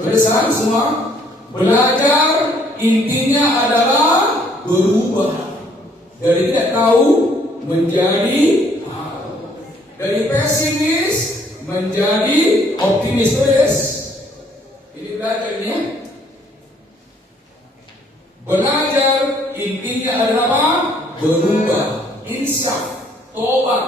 Tulisan semua. Belajar intinya adalah berubah dari tidak tahu menjadi tahu, dari pesimis menjadi optimis. Tulis. Ini belajarnya. Belajar intinya adalah apa? Berubah. Insaf, tobat.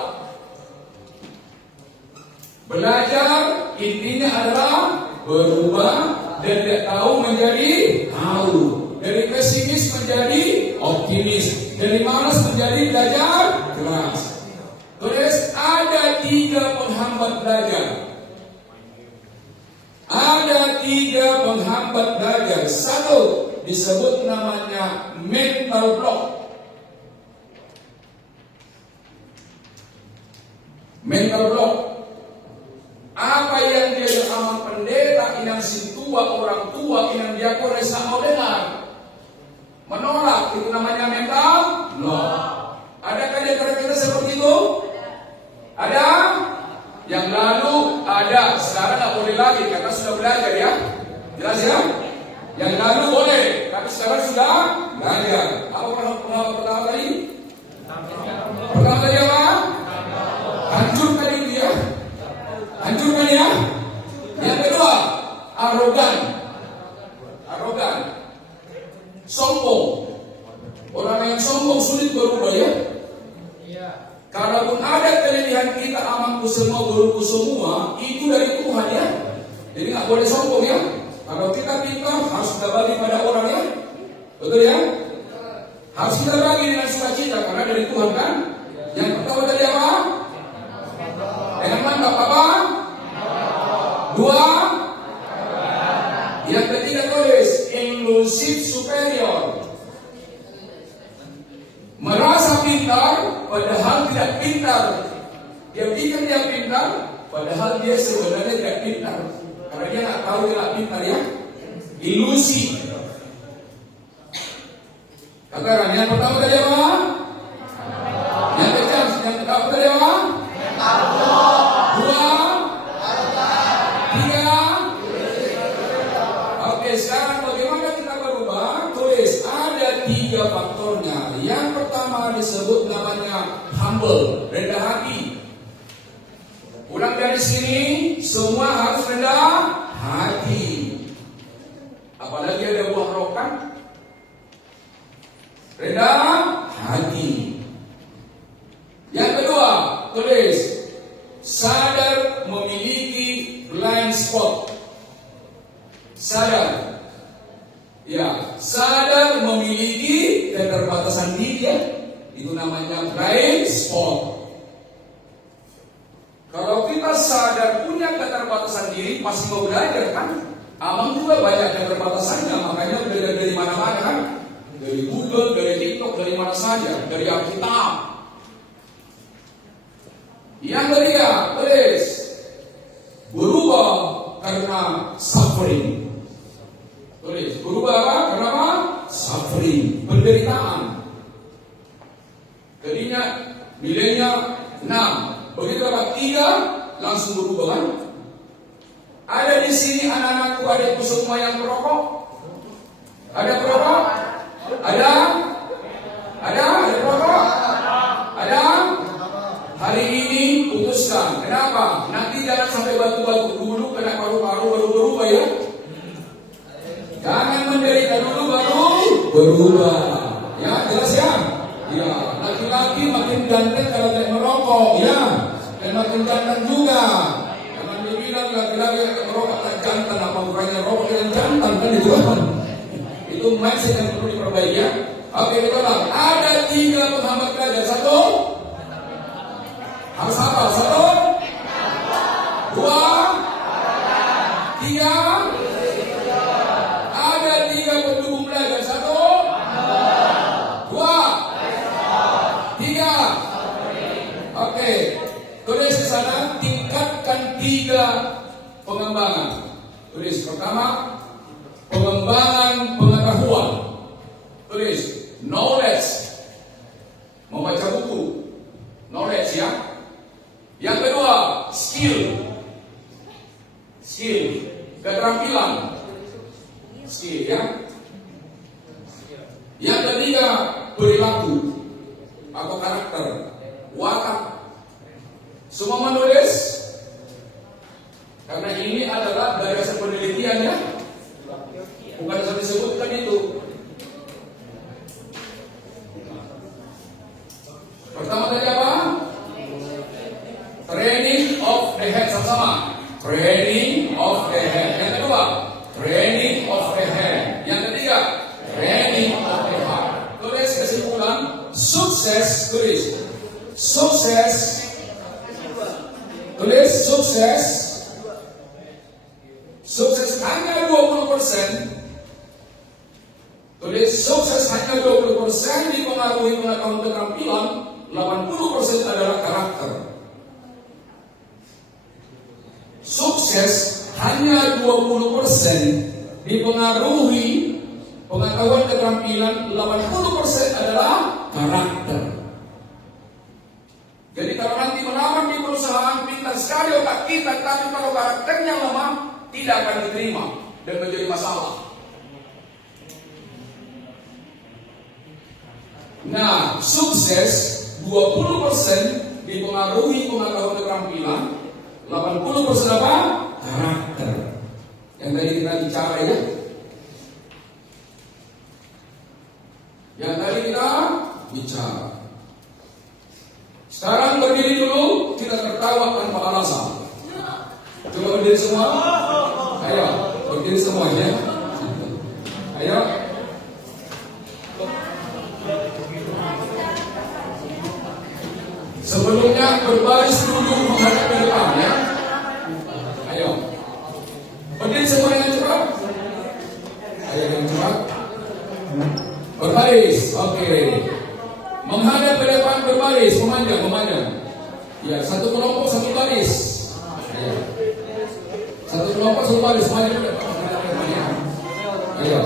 Belajar intinya adalah berubah dan tidak tahu menjadi tahu, dari pesimis menjadi optimis, dari malas menjadi belajar keras. Tulis, ada 3 penghambat belajar. Ada 3 penghambat belajar. 1 disebut namanya mental block. Mental block. Apa yang dia sama pendeta, yang si tua, orang tua, yang dia koresa mau dengar, menolak, itu namanya mental block. Adakah di antara kita seperti itu? Ada? Yang lalu ada, sekarang nggak boleh lagi karena sudah belajar ya. Jelas ya? Yang lalu boleh, tapi sekarang sudah belajar. Apa pertama tadi? Pertama tadi apa? Hancurkan itu ya. Hancurkan ya. Yang kedua, arogan. Arogan. Sombong. Orang yang sombong sulit berubah ya. Kalaupun ada kelebihan kita, amanku semua, guruku semua, itu dari Tuhan ya. Jadi nggak boleh sombong ya. Kalau kita pintar, harus kita bagi pada orang ya. Betul ya? Harus kita bagi dengan sukacita karena dari Tuhan kan. Yang pertama tadi apa? Dengan mantap apa? 2. Yang ketiga tulis inklusif superior. Merasa pintar padahal tidak pintar. Dia pikir dia pintar padahal dia sebenarnya tidak pintar. Karena dia nggak tahu dia nggak pintar ya. Ilusi. Katakan yang pertama tadi apa? Yang kedua tadi apa? 2, 3. Oke, sekarang bagaimana kita berubah? Tulis, ada 3 faktornya. Yang pertama disebut namanya humble, rendah hati. Pulang dari sini, semua harus rendah hati. Apalagi ada buah rokan, rendah hati. Yang kedua, tulis, sadar memiliki blind spot. Sadar. Ya, sadar memiliki keterbatasan diri ya. Itu namanya blind spot. Kalau kita sadar punya keterbatasan diri, pasti mau belajar kan? Abang juga banyak keterbatasannya, makanya belajar dari mana-mana kan? Dari Google, dari TikTok, dari mana saja, dari Alkitab. Yang ketiga, tulis, berubah karena suffering. Tulis, berubah apa? Karena apa? Suffering, penderitaan. Jadinya nilainya 6. Begitu dapat 3, langsung berubah kan? Ada di sini anak-anakku, adikku semua yang perokok? Ada perokok? Ada? Ada perokok? Ada? Hari ini putuskan. Kenapa? Nanti jangan sampai batu-batu dulu, kena paru-paru baru berubah ya. Jangan menderita dulu baru berubah. Ya, jelas ya? Ya, laki-laki makin ganteng kalau tidak merokok, ya. Dan makin ganteng juga. Karena dia bilang laki-laki yang merokok tak jantan, apa bukannya rokok yang jantan kan itu kan? Itu mindset yang perlu diperbaiki ya. Oke, kita ulang. Ada 3 penghambat belajar. 1, harus apa? 1, 2, 3. Ada 3 pendukung belajar. 1, 2, 3. Oke, tulis di sana, tingkatkan 3 pengembangan. Tulis pertama, pengembangan pengetahuan. Tulis knowledge, membaca buku, knowledge ya. Yang kedua, skill, keterampilan. skill ya. Yang ketiga, perilaku atau karakter, watak. Semua menulis karena ini adalah dari hasil penelitian ya, bukan saya disebutkan itu. Pertama tadi apa? Training of the head, sama-sama. Training of the head. Yang kedua, training of the head. Yang ketiga, training of the heart. Tulis kesimpulan, sukses, tulis. Sukses. Tulis sukses. Sukses hanya 20%. Tulis sukses hanya 20% dipengaruhi pengetahuan keterampilan, 80% adalah karakter. Sukses hanya 20% dipengaruhi pengetahuan keterampilan, 80% adalah karakter. Jadi kalau nanti melamar di perusahaan, pintar sekali otak kita, tapi kalau karakternya lemah, tidak akan diterima dan menjadi masalah. Nah, sukses 20% dipengaruhi pengetahuan keterampilan, 80% apa? Karakter. Yang tadi kita bicara ya. Yang tadi kita bicara. Sekarang berdiri dulu, kita tertawa tanpa alasan. Coba berdiri semua. Ayo, berdiri semuanya. Ayo. Sebelumnya berbaris dulu menghadap ke depan ya. Ayo. Berdiri semua dengan cepat. Ayo dengan cepat. Berbaris. Oke. Menghadap ke depan, berbaris, memanjang. Ya, satu kelompok satu baris. Ayo. Satu kelompok satu baris, maju ke depan. Ayo.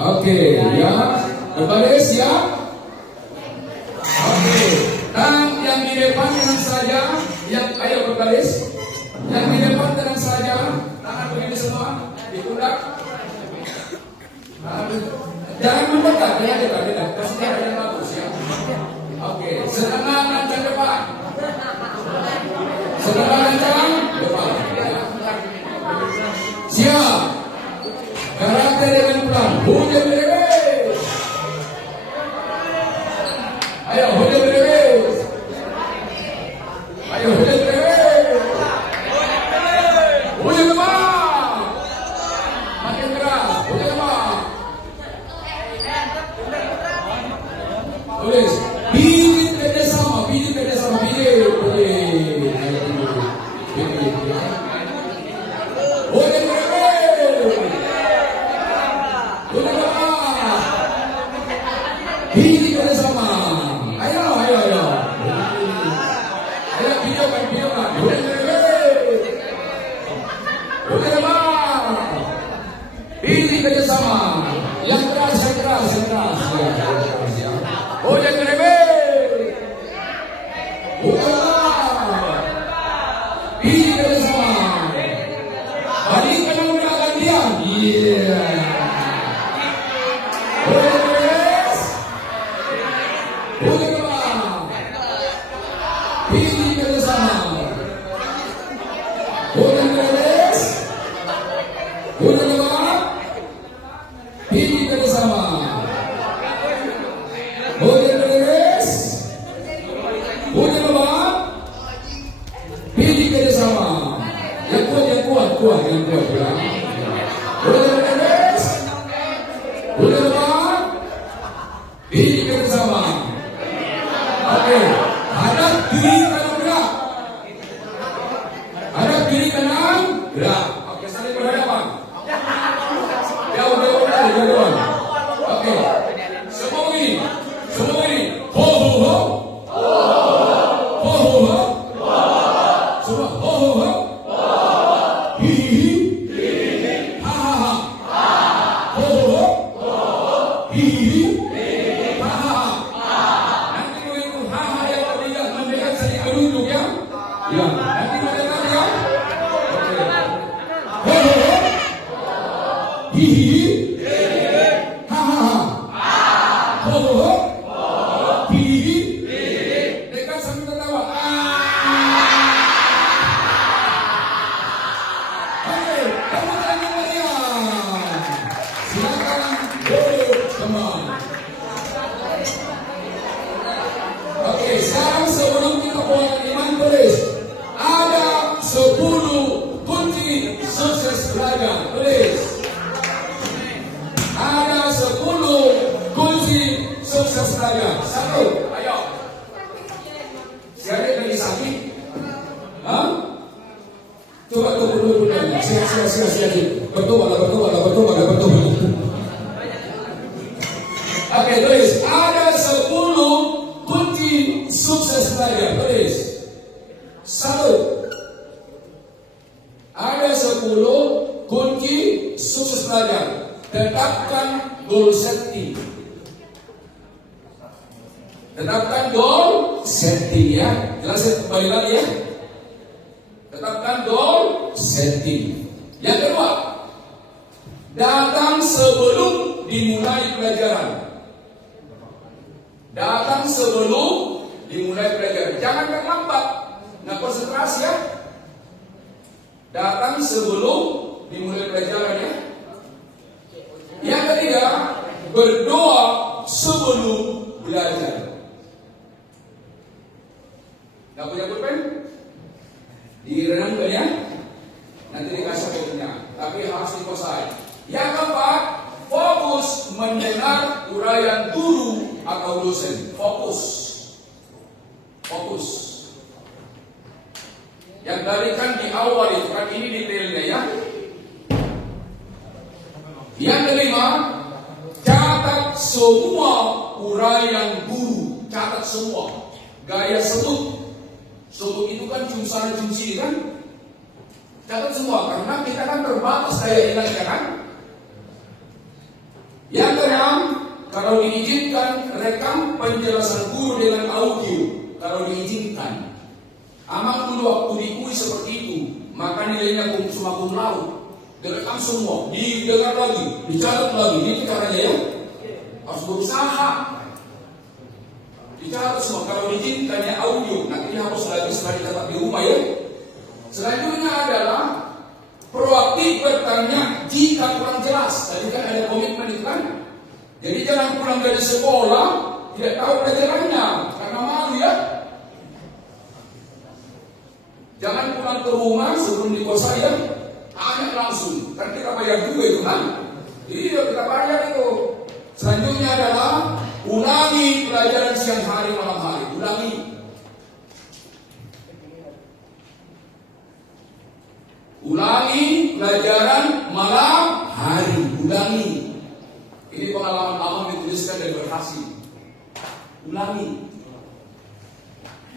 Oke, ya. Berbaris ya. Oke. Dan yang di depan tenang saja, ayo berbaris. Yang di depan tenang saja, tangan begini semua, di pundak. Jangan mendekat, ya dekat. Kasih yang bagus ya. Oke, setengah lancang depan. Setengah lancang depan. Siap. Karakter dengan pelan. Hujan beres. Ayo hujan beres. Ayo hujan beres. Hujan lemak. Makin keras. Hujan lemak. Tulis. Biji kerjasama. Hujan beres. Biji kerjasama. Ayo. Ayo videokan. Hujan beres. Hujan lemak. Biji kerjasama. Yang keras. Hujan beres. Hujan lemak. Biji kerjasama. Balikan yang gerakan dia. Iya. Hujan beres. Hujan lemak. Biji kerjasama. Hujan beres. Hujan lemak. Biji kerjasama. Hujan beres. Hujan lemak. Biji kerjasama. Yang kuat ya. Hujan beres. Hujan lemak. Biji kerjasama. Oke. Hadap kiri kanan gerak. Hadap kiri kanan gerak. Oke, saling berhadapan. Jauh. Oke. Semua begini. Ho. Semua ho. Hi. Ha. Ho. Hi. Ha. Nanti begitu ha yang ketiga mendekat saya duduk ya. Ya. Nanti mendekat sakit? Hah? Coba dulu. Siap. Bertobat. Oke, tulis. Ada 10 kunci sukses belajar. Tulis. 1. Ada 10 kunci sukses belajar. Tetapkan goal setting. Tetapkan goal setting ya. Jelasin kembali lagi ya. Tetapkan goal setting. Yang kedua, datang sebelum dimulai pelajaran. Datang sebelum dimulai pelajaran. Jangan terlambat. Nggak konsentrasi ya. Datang sebelum dimulai pelajaran ya. Yang ketiga, berdoa sebelum belajar. Nggak punya pulpen? Direnangkan ya. Nanti dikasih pulpennya. Tapi harus dikuasai. Yang keempat, fokus mendengar uraian guru atau dosen. Fokus. Yang tadi kan di awal itu kan ini detailnya ya. Yang kelima, catat semua uraian guru. Catat semua. Gaya sebut. Sebut itu kan cumsana-cumsiri kan. Catat semua karena kita kan terbatas daya ingatnya kan. Yang keenam, kalau diizinkan rekam penjelasan guru dengan audio. Kalau diizinkan. Amal dulu waktu diikuti seperti itu, maka nilainya semakin laut. Direkam semua, didengar lagi, dicatat lagi. Ini caranya ya. Harus berusaha. Dicatat semua. Kalau diizinkannya audio, nanti harus lagi setelah dicatat di rumah ya. Selanjutnya adalah proaktif bertanya jika kurang jelas. Tadi kan ada komitmen itu kan. Jadi jangan pulang dari sekolah tidak tahu pelajarannya karena malu ya. Jangan pulang ke rumah sebelum dikuasai ya. Tanya langsung. Kan kita bayar juga itu kan. Iya kita bayar itu. Selanjutnya adalah ulangi pelajaran siang hari malam hari. Ulangi pelajaran malam hari. Ulangi. Ini pengalaman Amam dituliskan dan berhasil. Ulangi.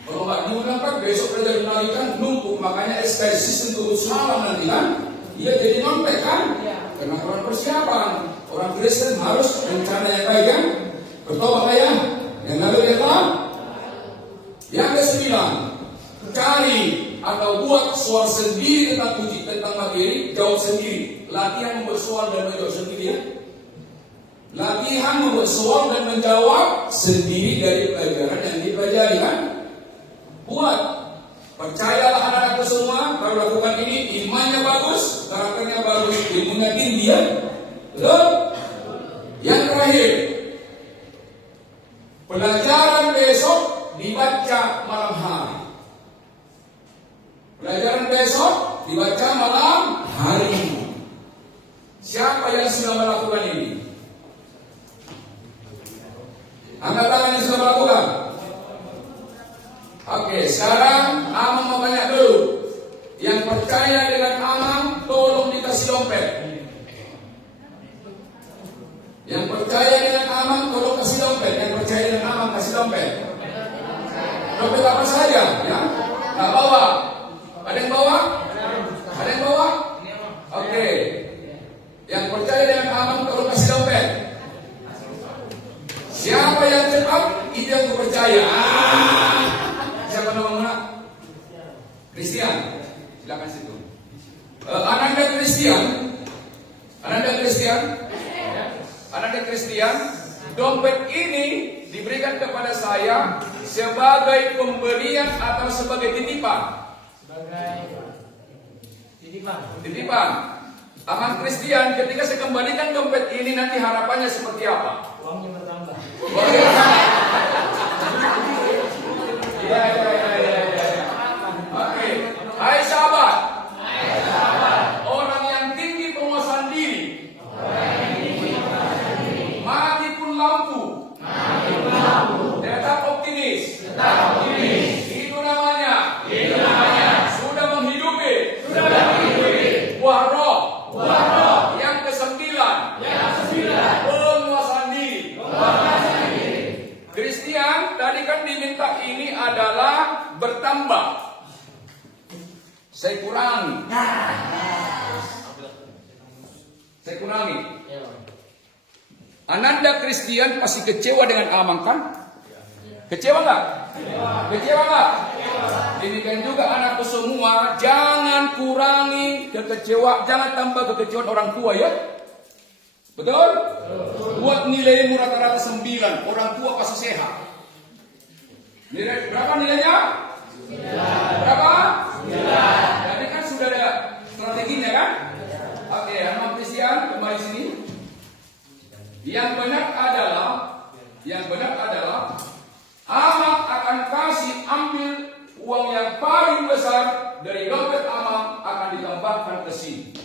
Kalau nggak diulang kan besok pelajaran lagi kan numpuk. Makanya SKS sistem terus malam nanti kan. Iya jadi nontek kan. Karena kurang persiapan. Orang Kristen harus rencana yang baik kan. Bertobat ya. Yang lalu ya. Yang ke-9, cari atau buat soal sendiri tentang materi, jawab sendiri. Latihan membuat soal dan menjawab sendiri ya. Latihan membuat soal dan menjawab sendiri dari pelajaran yang dipelajari kan. Buat. Percayalah anak-anakku semua, kalau lakukan ini imannya bagus, karakternya bagus, ilmunya tinggi ya. Betul? Yang terakhir, pelajaran besok dibaca malam hari. Pelajaran besok dibaca malam hari. Siapa yang sudah melakukan ini? Angkat tangan yang sudah melakukan. Oke, sekarang Amang mau tanya dulu. Yang percaya dengan Amang, tolong dikasih dompet. Yang percaya dengan Amang, tolong kasih dompet. Yang percaya dengan Amang, kasih dompet. Dompet apa saja, ya? Nggak bawa. Ada yang bawa? Ada yang bawa? Oke. Yang percaya dengan Amang, tolong kasih dompet. Siapa yang cepat, itu yang percaya. Siapa nama? Christian. Silakan situ. Ananda Christian, dompet ini diberikan kepada saya sebagai pemberian atau sebagai titipan? Titipan. Aman Christian, ketika saya kembalikan dompet ini nanti harapannya seperti apa? Uangnya bertambah. Ya. Oke. Hai sahabat. Orang yang tinggi penguasaan diri. Mati pun lampu. Tetap optimis. Itu namanya Saya kurangi. Saya kurangi. Ananda Kristen pasti kecewa dengan Amang kan? Kecewa nggak? Kecewa nggak? Demikian juga anakku semua, jangan kurangi kekecewaan, jangan tambah kekecewaan orang tua ya. Betul? Buat nilaimu rata-rata 9, orang tua pasti sehat. Nilai berapa nilainya? 9. Berapa? 9. Tapi kan sudah ada strateginya kan? Oke, anak Kristen kembali sini. Yang benar adalah Amang akan kasih ambil uang yang paling besar dari dompet Amang akan ditambahkan ke sini.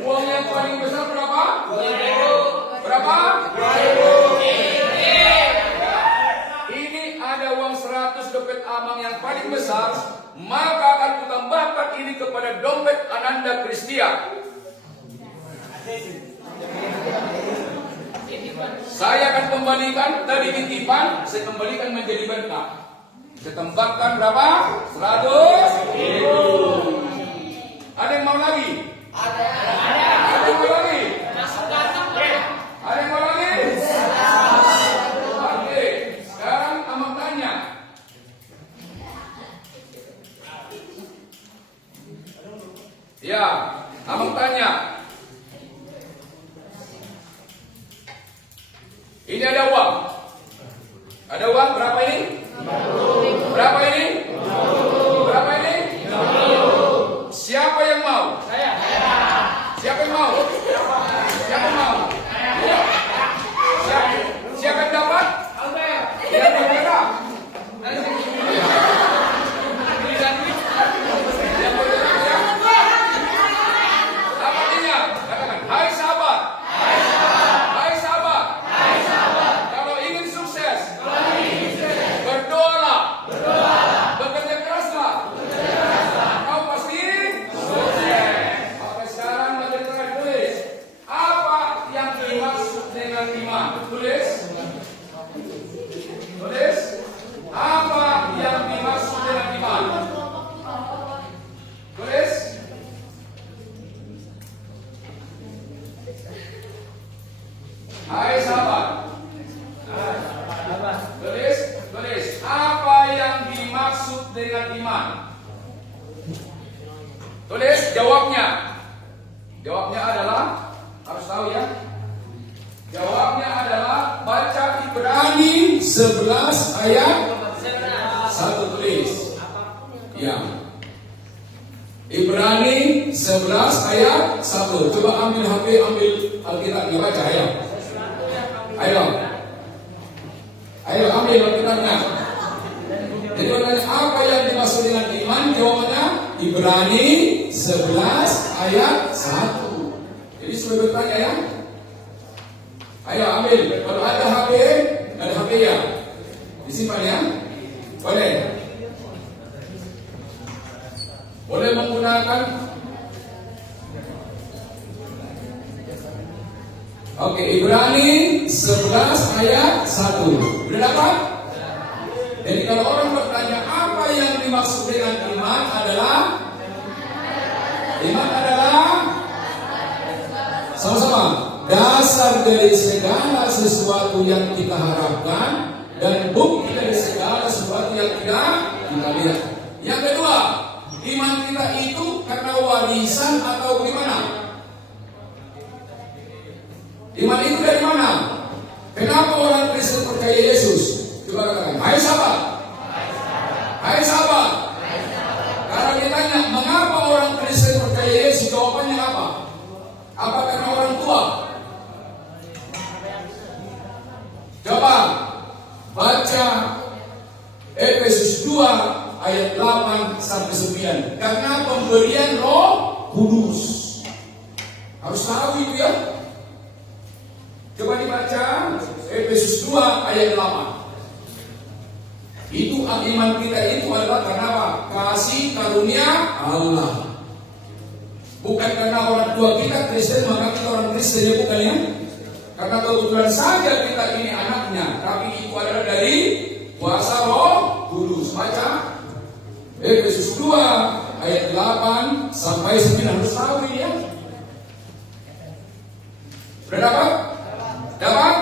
Uang yang paling besar berapa? 2.000. Berapa? 2.000. Ini ada uang 100 dompet Amang yang paling besar, maka akan kutambahkan ini kepada dompet Ananda Kristia. Saya akan kembalikan tadi titipan, saya kembalikan menjadi berkah. Saya tambahkan berapa? 100.000. Ada yang mau lagi? Ada yang mau lagi? Ada yang mau lagi? Oke, sekarang Amang tanya. Ya, Amang tanya. Ini ada uang. Ada uang berapa ini? 50. Berapa ini? 50. Berapa ini? 50. Siapa yang mau? Saya. Siapa yang mau? Siapa yang mau? Siapa yang dapat? Yang berbeda. Apa artinya? Katakan, hai sahabat. Hai sahabat. Kalau ingin sukses, berdoalah. Bekerja keraslah. Kau pasti sukses. Oke, sekarang materi terakhir tulis. Apa yang dimaksud dengan iman? Tulis. Tulis. Apa yang dimaksud dengan iman? Tulis. Hai sahabat. Tulis. Apa yang dimaksud dengan iman? Tulis jawabnya. Jawabnya adalah, harus tahu ya. Jawabnya adalah baca Ibrani 11 ayat 1 tulis. Ya. Ibrani 11 ayat 1. Coba ambil HP, ambil Alkitabnya, baca ya. Ayo ambil Alkitabnya. Jadi apa yang dimaksud dengan iman? Jawabannya Ibrani 11 ayat 1. Jadi sudah bertanya ya. Ayo ambil. Kalau ada HP ya. Disimpan ya. Boleh menggunakan. Oke, Ibrani 11 ayat 1. Sudah dapat? Jadi kalau orang bertanya apa yang dimaksud dengan iman adalah sama-sama dasar dari segala sesuatu yang kita harapkan dan bukti dari segala sesuatu yang tidak kita lihat. Yang kedua, iman kita itu karena warisan atau gimana? Iman itu dari mana? Kenapa orang Kristen percaya Yesus? Coba katakan, hai sahabat. Hai sahabat. Karena ditanya, mengapa orang Kristen percaya Yesus? Jawabannya apa? Apa karena orang tua? Coba baca Efesus 2 ayat 8 sampai 9. Karena pemberian Roh Kudus. Harus tahu itu ya. Coba dibaca Efesus 2 ayat 8. Itu iman kita itu adalah karena apa? Kasih karunia Allah. Bukan karena orang tua kita Kristen maka kita orang Kristen ya, bukan ya. Karena kebetulan saja kita ini anaknya, tapi itu adalah dari kuasa Roh baca Efesus 2 ayat 8 sampai 9. Harus tahu ini ya. Sudah dapat? Dapat?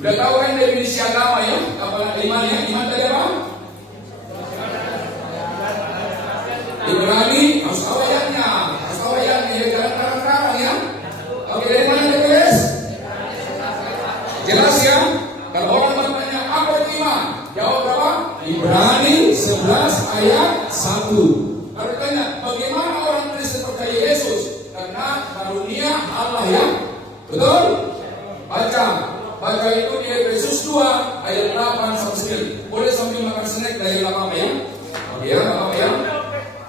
Udah tahu kan definisi agama ya? Apa iman ya? Iman tadi apa? Ibrani, harus tahu ayatnya. Harus tahu ayatnya. Ya, jangan karang-karang ya. Oke, dari mana ditulis? Jelas ya? Kalau orang bertanya, apa itu iman? Jawab berapa? Ibrani 11 ayat 1. Kalau ditanya, bagaimana orang Kristen percaya Yesus? Karena karunia Allah ya. Betul? Baca. Baca itu di Efesus 2 ayat 8 sampai 9. Boleh sambil makan snack dari apa ya? Oke ya, apa ya?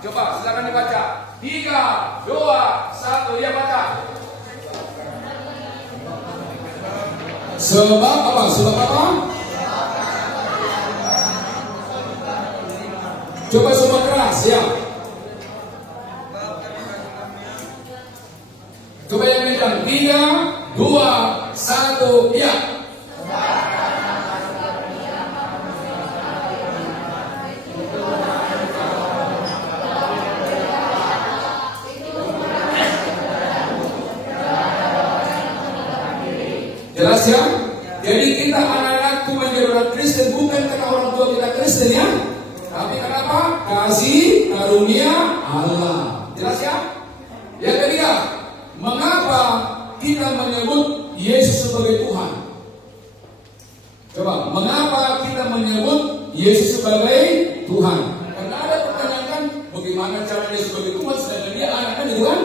Coba silakan dibaca. 3, 2, 1, dia baca. Sebab apa? Sebab apa? Coba semua keras ya. Coba yang kencang. 3, 2, 1, ya. Jelas ya? Jadi kita anak-anak Tuhan menjadi orang Kristen bukan karena orang tua kita Kristen ya. Tapi kenapa? Kasih karunia Allah. Jelas ya? Yang ketiga, mengapa kita menyebut Yesus sebagai Tuhan? Coba, mengapa kita menyebut Yesus sebagai Tuhan? Karena ada pertanyaan kan, bagaimana cara Yesus sebagai Tuhan sedangkan dia anaknya gitu kan?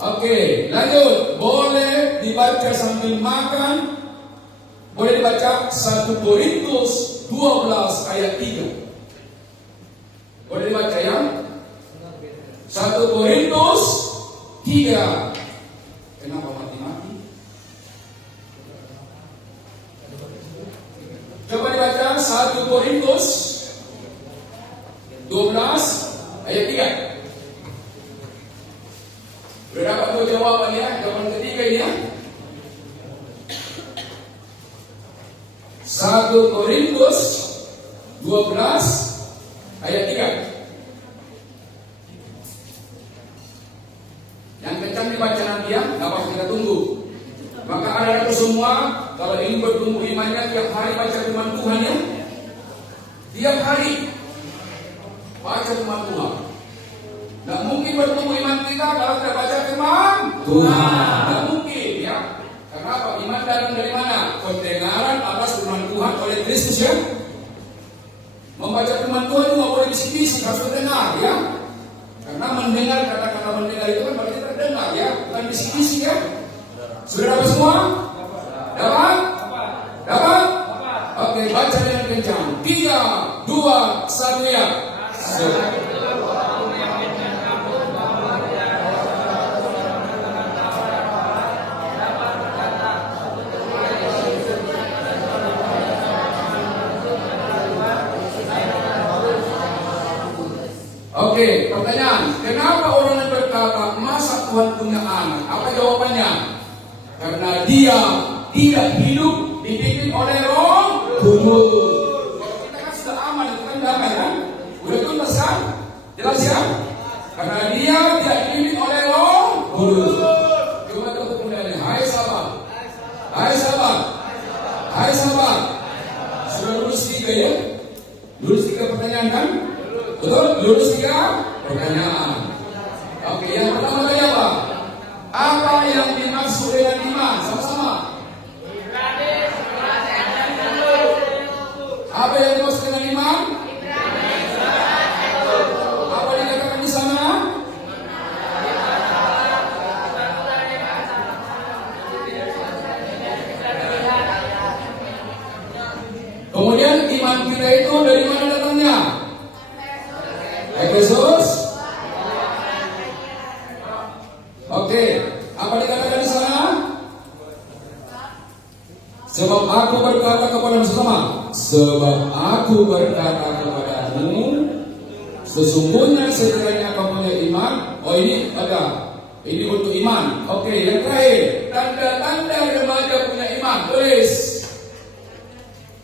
Oke, lanjut. Boleh dibaca sambil makan. Boleh dibaca 1 Korintus 12 ayat 3. Boleh dibaca ya? 1 Korintus 3. Kenapa mati-mati? Coba dibaca 1 Korintus 12 ayat 3. Sudah dapat tuh jawabannya? Jawaban ketiga ini ya. 1 Korintus 12 ayat 3. Yang kencang dibaca nanti ya, nggak apa kita tunggu. Maka anak-anak semua, kalau ingin bertumbuh imannya tiap hari baca firman Tuhan ya. Tiap hari baca firman Tuhan. Nggak mungkin bertumbuh iman kita kalau tidak baca firman Tuhan. Nggak mungkin ya. Karena apa? Iman datang dari mana? Pendengaran atas firman Tuhan oleh Kristus ya. Membaca firman Tuhan itu nggak boleh bisik-bisik, harus mendengar ya. Karena mendengar, kata-kata mendengar itu kan berarti terdengar ya, bukan bisik-bisik ya. Sudah dapat semua? Dapat? Dapat? Oke, baca dengan kencang. 3, 2, 1 ya. Oke, pertanyaan. Kenapa orang yang berkata, masa Tuhan punya anak? Apa jawabannya? Karena dia tidak hidup dipimpin oleh Roh Kudus. Kalau kita kan sudah aman, itu kan damai kan? Udah tuntas kan? Jelas ya? Karena dia tidak dipimpin oleh Roh Kudus. Coba untuk kemudian, hai sahabat. Hai sahabat. Hai sahabat. Sudah lulus 3 ya? Lulus 3 pertanyaan kan? Betul? Lulus 3 pertanyaan. Oke, yang pertama tadi apa? Apa yang dimaksud dengan iman? Sama-sama. Apa yang dimaksud dengan iman? Apa yang dikatakan di sana? Kemudian iman kita itu dari mana datangnya? Efesus. Oke, apa dikatakan di sana? Sebab aku berkata kepadamu sama. Sebab aku berkata kepadamu, sesungguhnya sekiranya kamu punya iman. Oh ini ada. Ini untuk iman. Oke, yang terakhir, tanda-tanda remaja punya iman. Tulis.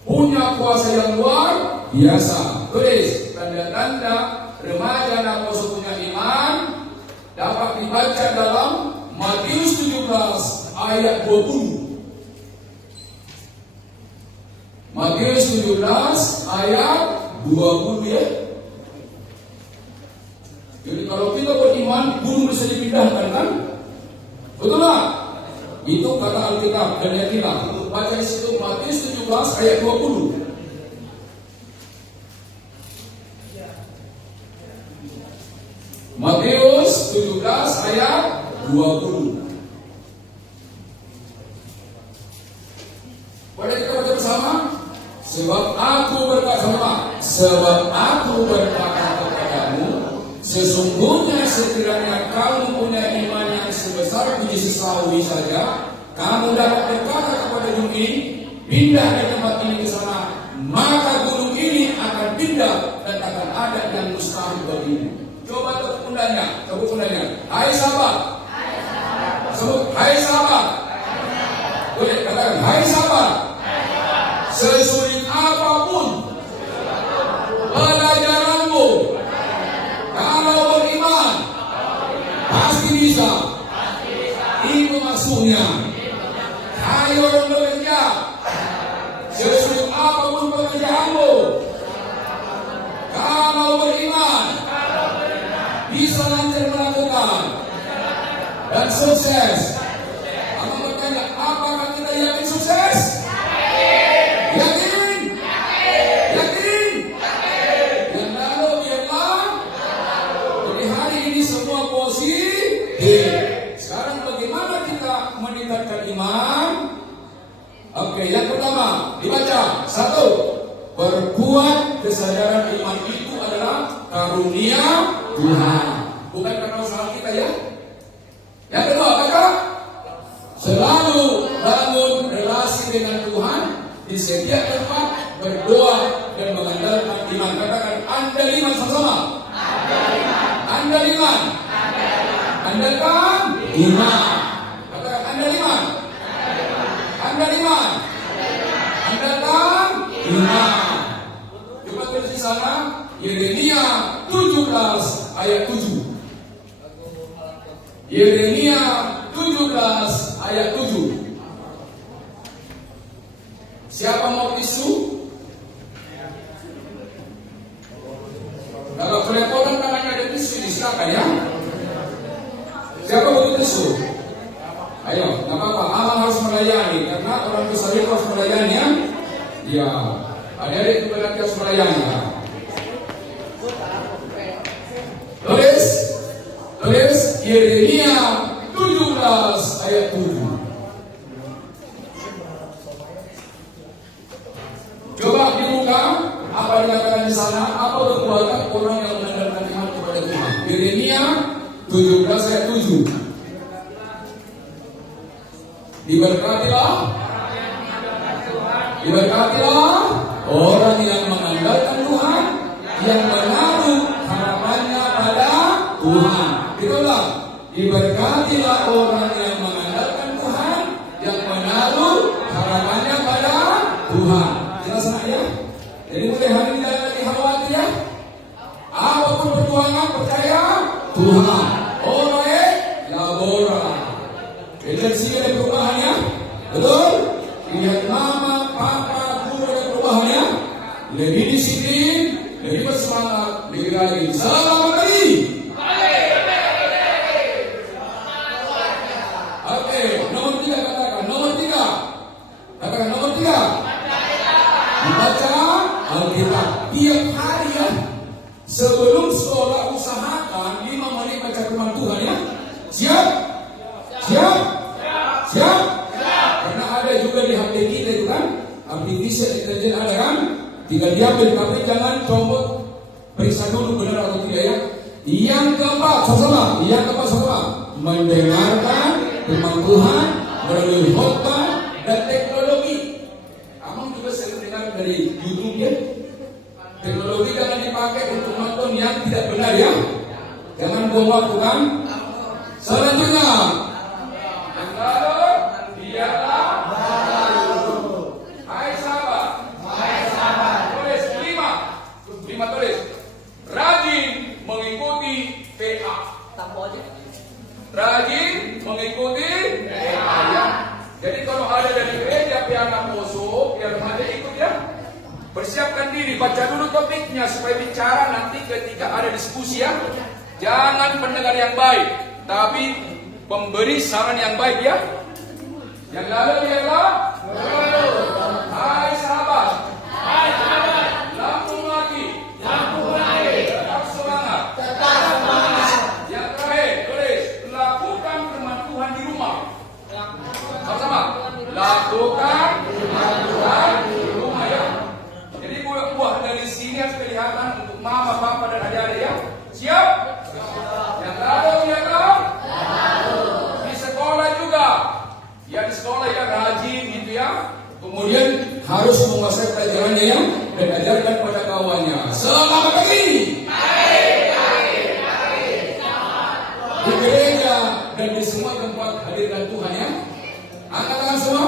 Punya kuasa yang luar biasa. Tulis, tanda-tanda remaja dan poso punya iman dapat dibaca dalam Matius 17 ayat 20. Matius 17 ayat 20 ya. Jadi kalau kita beriman, gunung bisa dipindahkan kan? Betul tak? Itu kata Alkitab dan yakinlah. Untuk baca di situ Matius 17 ayat 20. Matius 17 ayat 20. Boleh kita baca bersama? Sebab aku berkata kepadamu, sesungguhnya sekiranya kamu punya iman yang sebesar biji sesawi saja, kamu dapat berkata kepada gunung ini, pindah dari tempat ini ke sana, maka gunung ini akan pindah dan akan ada yang mustahil bagimu. Coba tepuk undangnya. Hai sahabat. Sebut, hai sahabat. Boleh katakan, hai sahabat. Sesulit apapun pelajaranmu, kalau beriman pasti bisa. Itu maksudnya. Ayo bekerja. Sesulit apapun pekerjaanmu, kalau beriman bisa nanti melakukan dan sukses. Aku bertanya, apakah kita yakin sukses? Yakin? Yang lalu biarlah. Jadi hari ini semua positif. Sekarang bagaimana kita meningkatkan iman? Oke, yang pertama dibaca. 1. Berbuat kesadaran iman itu adalah karunia Tuhan, bukan karena usaha kita ya. Yang kedua, baca. Selalu bangun relasi dengan Tuhan di setiap tempat, berdoa dan mengandalkan iman. Katakan andaliman sama-sama. Andaliman. Andalkan iman. Katakan andaliman. Andaliman. Andalkan iman. Coba tulis di sana Yeremia 17 ayat 7. Yeremia 17 ayat 7. Siapa mau tisu? Kalau kerepotan tangannya ada tisu, silakan ya. Siapa butuh tisu? Ayo, nggak apa-apa. Amal harus melayani karena orang besar itu harus melayani ya. Ya, adik-adik juga nanti harus melayani ya. Tulis Yeremia 17 ayat 7. Coba dibuka apa dikatakan di sana, apa perbuatan orang yang mengandalkan iman kepada Tuhan. Yeremia 17 ayat 7. Diberkatilah orang yang mengandalkan Tuhan, yang menaruh harapannya pada Tuhan. Itulah, diberkatilah orang yang mengandalkan Tuhan, yang menaruh harapannya pada Tuhan. Jelas ya? Jadi mulai hari ini jangan lagi khawatir ya. Apapun perjuangan, percaya Tuhan. Oleh labora. Intensi ada perubahannya, betul? Lihat mama, papa, guru ada perubahannya. Lebih disiplin, lebih bersemangat, lebih rajin. Selamat pagi. Oke, nomor 3 katakan. Katakan nomor 3. Membaca Alkitab tiap hari ya. Sebelum sekolah usahakan 5 menit baca firman Tuhan ya. Siap? Karena ada juga di HP kita itu kan, artificial intelligence ada kan, tinggal diambil tapi jangan copot, periksa dulu benar atau tidak ya. Yang keempat sama-sama mendengarkan firman Tuhan melalui khotbah dan teknologi. Kamu juga sering dengar dari YouTube ya. Teknologi jangan dipakai untuk nonton yang tidak benar ya. Jangan buang waktu kan. Selanjutnya, Hai sahabat. Tulis 5 Persiapkan diri, baca dulu topiknya supaya bicara nanti ketika ada diskusi ya. Jangan pendengar yang baik, tapi pemberi saran yang baik ya. Yang lalu biarlah. Hai sahabat. Hai sahabat. Lampu lagi. Lampu lagi. Tetap semangat. Tetap semangat. Yang terakhir, tulis. Lakukan firman Tuhan di rumah. Sama-sama. Lakukan firman Tuhan di rumah ya. Jadi buah dari sini harus kelihatan untuk mama, papa dan adik-adik ya. Siap? Yang lalu biarlah. Di sekolah juga. Ya di sekolah ya rajin gitu ya. Kemudian harus menguasai pelajarannya ya dan ajarkan pada kawannya. Selamat pagi. Di gereja dan di semua tempat hadirkan Tuhan ya. Angkat tangan semua.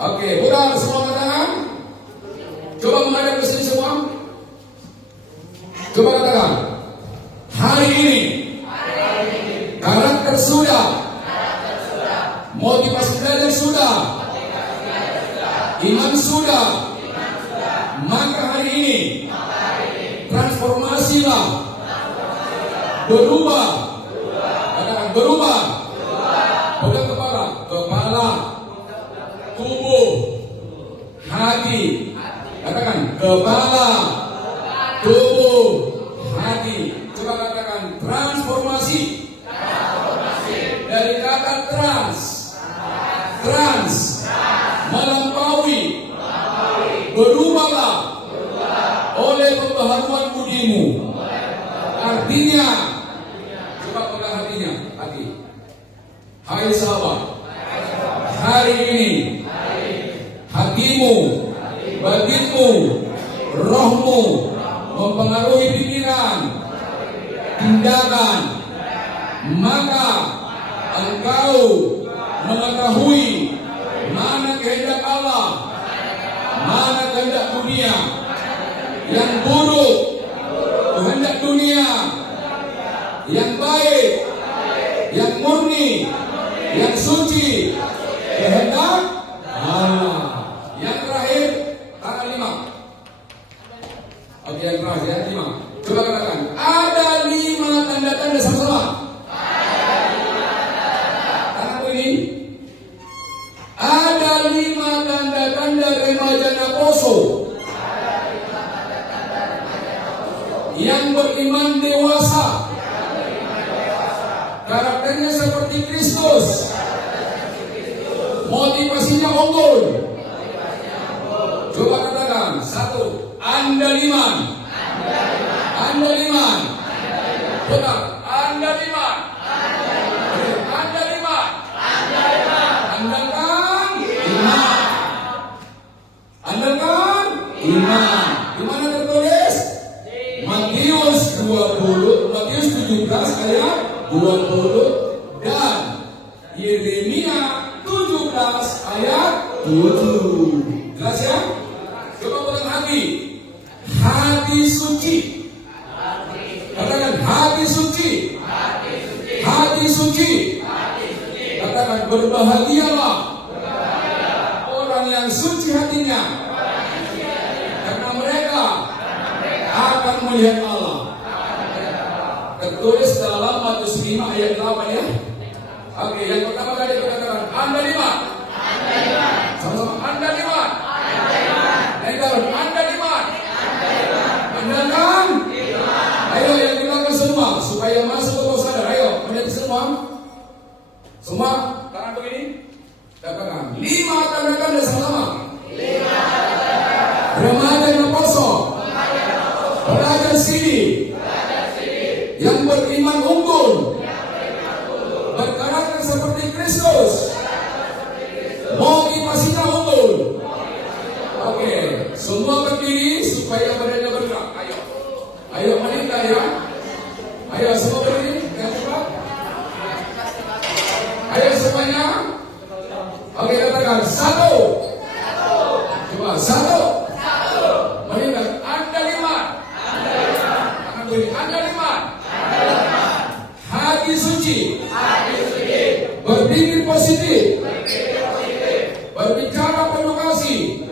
Oke, udah semua angkat tangan. Coba menghadap ke sini semua. Coba katakan. Hari ini. Karakter sudah. Motivasi belajar sudah. Iman sudah. Maka hari ini transformasilah. Berubah. Katakan berubah. Pegang kepala. Kepala. Tubuh. Hati. Katakan kepala. Tubuh. Hati. Coba katakan transformasi. Dari kata trans. Melampaui. Berubahlah oleh pembaharuan budimu. Artinya, coba pegang hatinya, hati. Hai sahabat, hari ini hatimu, batinmu, rohmu mempengaruhi pikiran, tindakan, maka engkau mengetahui mana kehendak Allah, mana kehendak dunia. Yang buruk kehendak dunia, yang baik, yang murni, yang suci kehendak Allah. Yang terakhir tanggal 5. Oke, yang terakhir ya 5. Coba katakan ada 5 tanda-tanda sama-sama. Ada 5 tanda-tanda remaja Naposo yang beriman dewasa. Karakternya seperti Kristus. Motivasinya unggul. Coba katakan 1. Andaliman. Andaliman. Benar. Andaliman. Andaliman. Andalkan iman. Andalkan iman. Di mana tertulis? Matius 17 ayat 20 dan Yeremia 17 ayat 7. Jelas ya? Coba pegang hati. Hati suci. Katakan hati suci. Hati suci. Katakan berbahagialah orang yang suci hatinya, karena mereka akan melihat Allah. Tertulis dalam Matius 5 ayat 8 ya. Oke, yang pertama kali kita katakan andaliman. Sama-sama andaliman. Andaliman. Andalkan. Ayo yang dilakukan semua supaya masuk ke bawah sadar. Ayo, menjadi semua. Semua tangan begini. Katakan 5 tanda-tanda sama-sama. Remaja Naposo. Pelajar sini. Yang beriman unggul. Berkarakter seperti Kristus. Motivasinya unggul. Oke, semua berdiri supaya badannya bergerak. Ayo. Ayo menikah ya. Ayo semua berdiri. Yang cepat. Ayo semuanya. Oke, katakan 1. Coba 1. Menikah. Andaliman. Andaliman. Hati suci. Berpikir positif. Berbicara penuh kasih.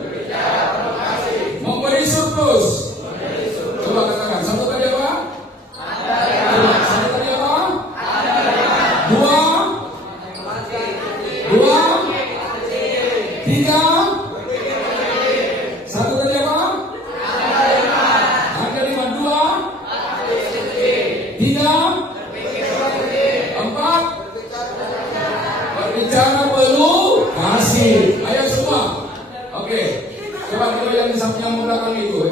Coba kita yang samping belakang itu.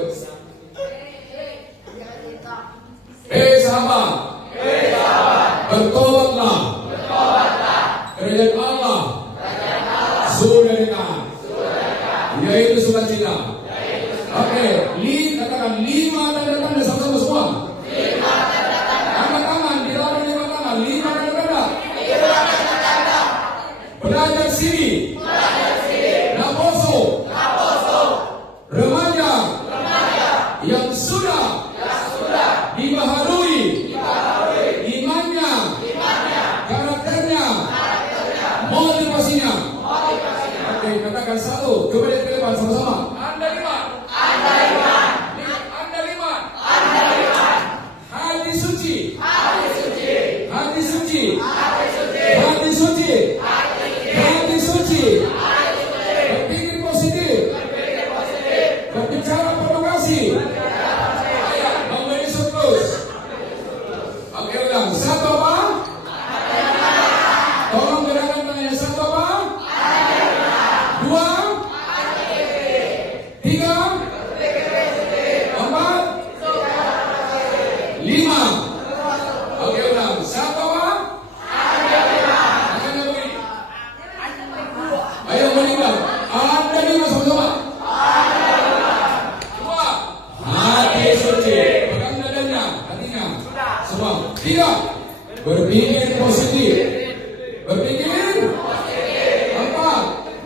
Sahabat, bertobatlah, kerajaan Allah sudah dekat, yaitu sukacita. Oke, katakan 5 tanda-tanda sama-sama semua. Angkat tangan, di dalam 5 tangan, 5 tanda-tanda. Belajar sini, Naposo, remaja yang sudah dibaharui imannya, karakternya, motivasinya. Oke, katakan 1. Coba lihat ke depan sama-sama. Anda lima. Hati suci. Berpikir positif. Berbicara penuh kasih. Memberi surplus. Oke, ulang. 1 apa? Tolong gerakkan tangannya. 1 apa? 2, 3, 4, 5. Oke, ulang. 1 apa? Tangannya begini. Ayo meninggal. Anda 5 sama-sama. 2. Hati suci. Pegang dadanya, hatinya. Semua. 3. Berpikir positif. 4.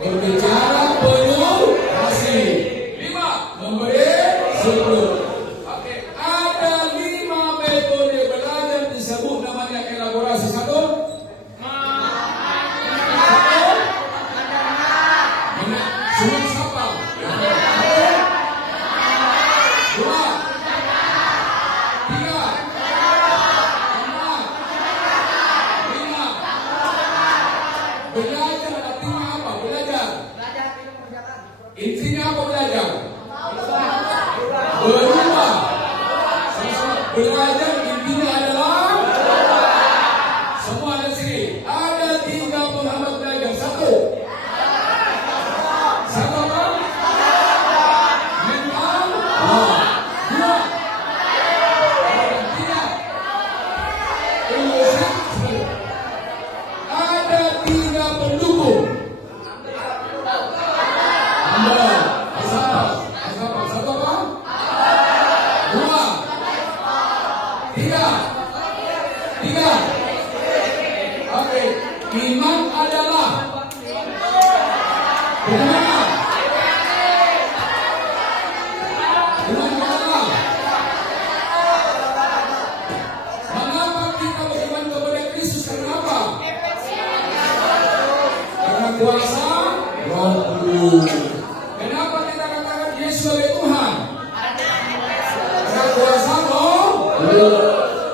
Berbicara penuh kasih. 5. Memberi surplus. Oke, ada 5 metode belajar disebut namanya elaborasi. 1. Semua siapa? 2, 3, 4, 5. Belajar artinya apa? Belajar. Intinya apa belajar? Berubah. Sama-sama. Belajar intinya adalah semua ada sini. Ada 3 penghambat belajar. 1. Apa? Mental. 2. 3. Ilmuwan. Ada 3 pendukung. Anda. Asal. 1 apa? 2. 3. Oke. Iman adalah bagaimana? Iman adalah mengapa kita beriman kepada Kristus? Karena apa? Karena kuasa Roh Kudus. Kenapa kita katakan Yesus sebagai Tuhan? Karena kuasa Roh Kudus.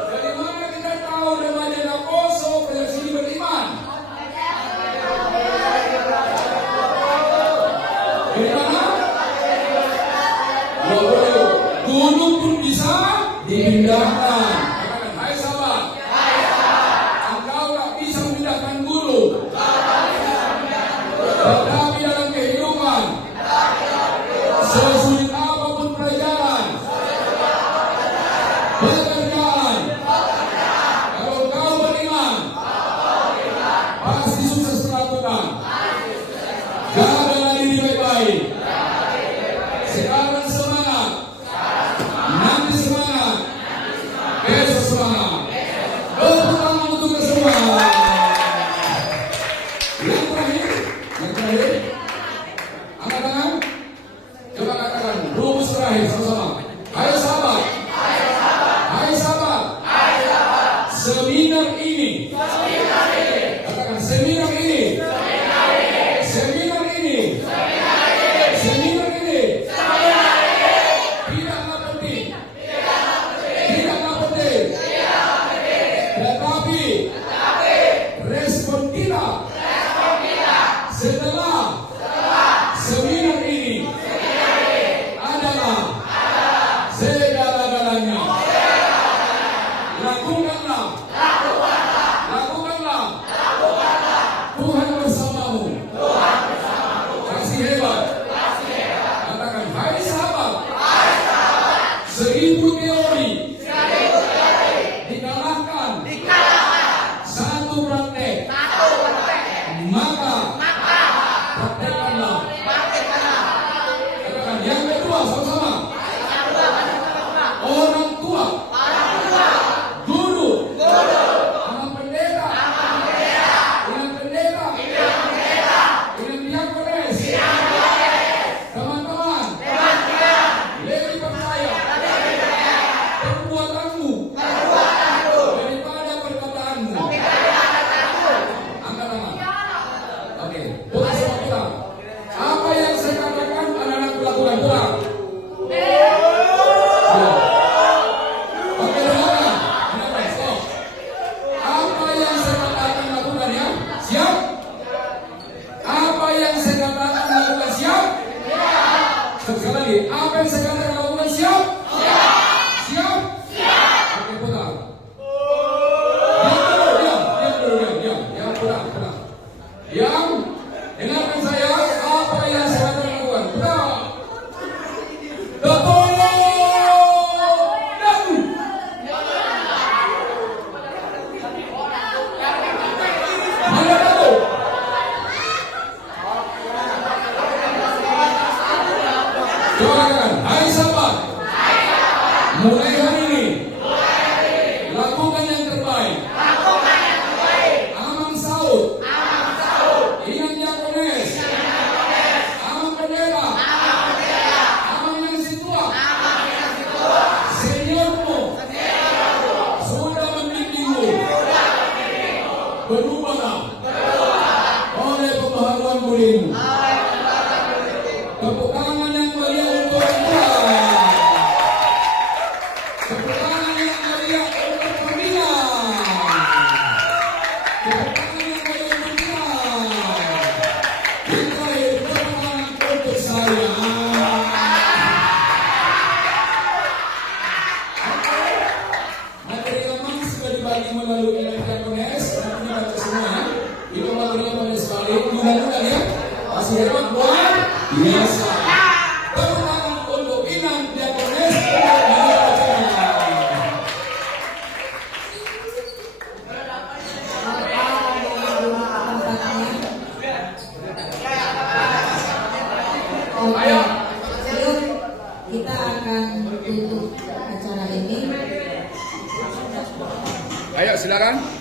Dari mana kita tahu remaja Naposo pada sini beriman? Dari mana? Gunung pun bisa dipindahkan. Katakan, hai sahabat. Engkau tak bisa memindahkan gunung. Tetapi dalam kehidupan, sesulit apapun pelajaran, pekerjaan, kalau kau beriman, pasti sukses melakukan. Jagalah diri baik-baik. Sekarang semangat, nanti semangat, besok semangat. Tepuk tangan untuk semua. Yang terakhir, angkat tangan. Coba katakan rumus terakhir sama-sama. Hai sahabat. Seminar ini. Katakan seminar ini. Tidaklah penting. Tetapi respon kita setelah seminar ini adalah 1000 teori dikalahkan satu praktek, maka praktekkanlah. Katakan yang kedua sama-sama. Orang tua, guru, anak pendeta, inang pendeta, inang diakones, teman-teman, lebih percaya perbuatanmu daripada perkataanmu. Angkat tangan. Oke, putar sama putar. Apa yang saya katakan anak-anak lakukan putar. Oke, dengarkan. Dengarkan, stop. Apa yang saya katakan lakukan ya? Siap? Apa yang saya katakan lakukan siap? Sekali lagi, apa yang saya katakan lakukan siap? Siap? Oke, putar. Diam, putar. Diam, dengarkan saya. Apa yang saya katakan lakukan? Putar. Betul. Mana tahu? Coba katakan, hai sahabat. Mulai hari ini, lakukan yang terbaik. Amang Saud, inang diakones, amang pendeta, amang yang situa, seniormu, sudah membimbingmu. Berubahlah oleh pemahaman budimu. Tepuk tangan yang meriah untuk Tuhan. Tepuk tangan yang meriah untuk pembinaan. Tepuk tangan yang meriah untuk Tuhan. Yang terakhir, tepuk tangan untuk saya. Materi lemah sudah dibagi melalui inang diakones. Nanti baca semua ya. Itu materinya pada sekali. Mudah-mudahan ya. Masih hebat buat biasa. Tepuk tangan untuk inang diakones. Ayo. Kita akan tutup acara ini. Ayo silakan.